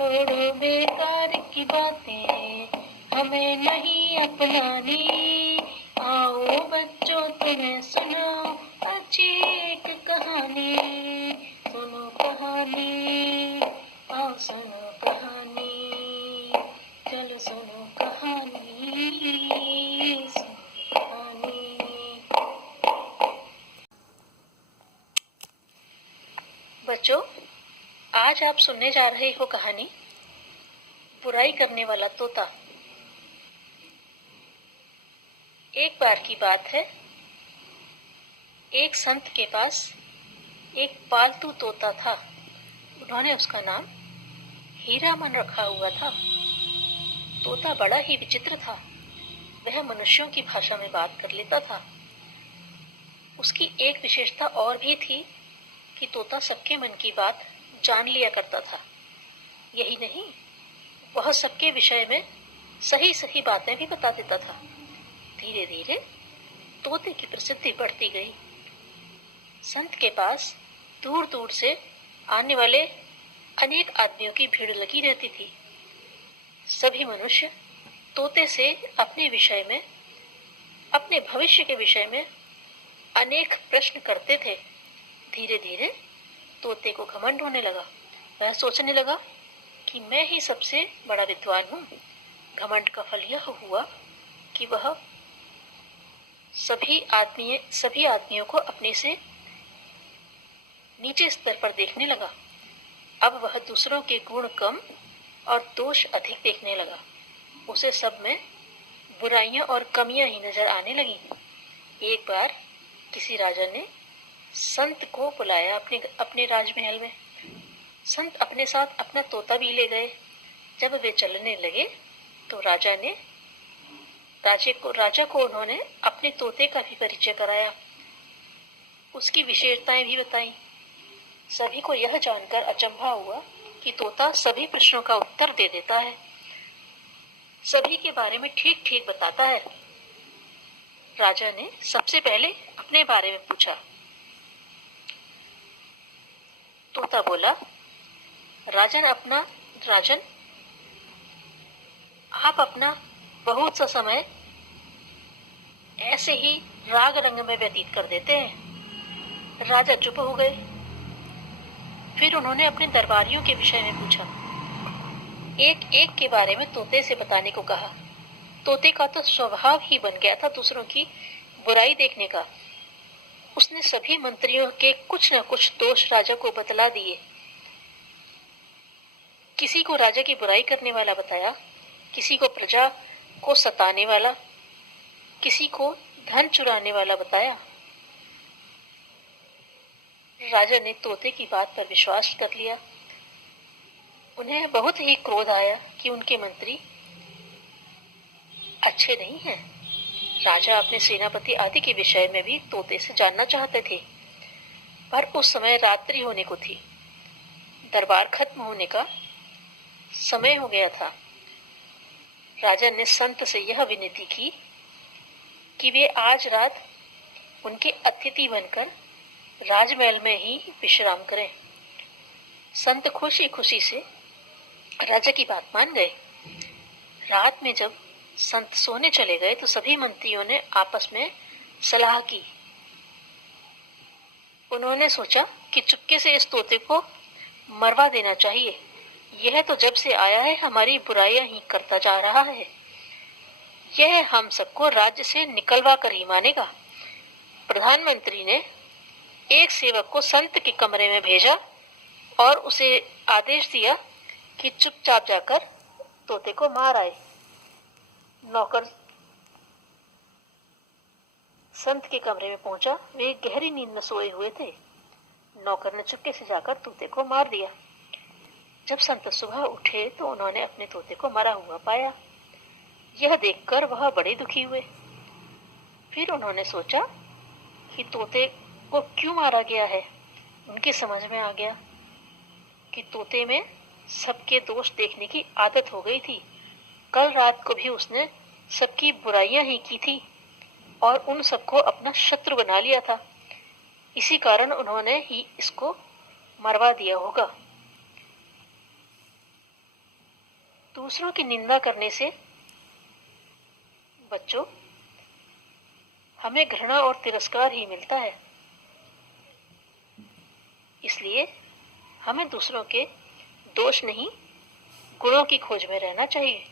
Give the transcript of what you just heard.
छोड़ो बेकार की बातें, हमें नहीं अपनानी। आओ बच्चों तुम्हें सुनाओ अच्छी एक कहानी। सुनो कहानी, आओ सुनो कहानी, चलो सुनो कहानी, सुनो कहानी। बच्चों, आज आप सुनने जा रहे हो कहानी बुराई करने वाला तोता। एक बार की बात है, एक संत के पास एक पालतू तोता था। उन्होंने उसका नाम हीरामन रखा हुआ था। तोता बड़ा ही विचित्र था। वह मनुष्यों की भाषा में बात कर लेता था। उसकी एक विशेषता और भी थी कि तोता सबके मन की बात जान लिया करता था। यही नहीं, वह सबके विषय में सही सही बातें भी बता देता था। धीरे धीरे तोते की प्रसिद्धि बढ़ती गई। संत के पास दूर दूर से आने वाले अनेक आदमियों की भीड़ लगी रहती थी। सभी मनुष्य तोते से अपने विषय में, अपने भविष्य के विषय में अनेक प्रश्न करते थे। धीरे धीरे तोते को घमंड होने लगा। वह सोचने लगा कि मैं ही सबसे बड़ा विद्वान हूँ। घमंड का फल यह हुआ कि वह सभी आदमियों को अपने से नीचे स्तर पर देखने लगा। अब वह दूसरों के गुण कम और दोष अधिक देखने लगा। उसे सब में बुराइयां और कमियां ही नजर आने लगी। एक बार किसी राजा ने संत को बुलाया अपने राजमहल में। संत अपने साथ अपना तोता भी ले गए। जब वे चलने लगे तो राजा को उन्होंने अपने तोते का भी परिचय कराया, उसकी विशेषताएं भी बताई। सभी को यह जानकर अचंभा हुआ कि तोता सभी प्रश्नों का उत्तर दे देता है, सभी के बारे में ठीक ठीक बताता है। राजा ने सबसे पहले अपने बारे में पूछा। तोता बोला, राजन, आप अपना बहुत सा समय ऐसे ही राग रंग में व्यतीत कर देते हैं। राजा चुप हो गए। फिर उन्होंने अपने दरबारियों के विषय में पूछा। एक एक के बारे में तोते से बताने को कहा। तोते का तो स्वभाव ही बन गया था दूसरों की बुराई देखने का। उसने सभी मंत्रियों के कुछ न कुछ दोष राजा को बतला दिए। किसी को राजा की बुराई करने वाला बताया, किसी को प्रजा को सताने वाला, किसी को धन चुराने वाला बताया। राजा ने तोते की बात पर विश्वास कर लिया। उन्हें बहुत ही क्रोध आया कि उनके मंत्री अच्छे नहीं हैं। राजा अपने सेनापति आदि के विषय में भी तोते से जानना चाहते थे, पर उस समय रात्रि होने को थी। दरबार खत्म होने का समय हो गया था। राजा ने संत से यह विनती की कि वे आज रात उनके अतिथि बनकर राजमहल में ही विश्राम करें। संत खुशी खुशी से राजा की बात मान गए। रात में जब संत सोने चले गए तो सभी मंत्रियों ने आपस में सलाह की। उन्होंने सोचा कि चुपके से इस तोते को मरवा देना चाहिए। यह तो जब से आया है हमारी बुराइयां ही करता जा रहा है। यह हम सबको राज्य से निकलवा कर ही मानेगा। प्रधानमंत्री ने एक सेवक को संत के कमरे में भेजा और उसे आदेश दिया कि चुपचाप जाकर तोते को मार आए। नौकर संत के कमरे में पहुंचा। वे गहरी नींद में सोए हुए थे। नौकर ने चुपके से जाकर तोते को मार दिया। जब संत सुबह उठे तो उन्होंने अपने तोते को मरा हुआ पाया। यह देखकर वह बड़े दुखी हुए। फिर उन्होंने सोचा कि तोते को क्यों मारा गया है। उनकी समझ में आ गया कि तोते में सबके दोष देखने की आदत हो गई थी। कल रात को भी उसने सबकी बुराइयां ही की थी और उन सबको अपना शत्रु बना लिया था। इसी कारण उन्होंने ही इसको मरवा दिया होगा। दूसरों की निंदा करने से बच्चों हमें घृणा और तिरस्कार ही मिलता है। इसलिए हमें दूसरों के दोष नहीं, गुणों की खोज में रहना चाहिए।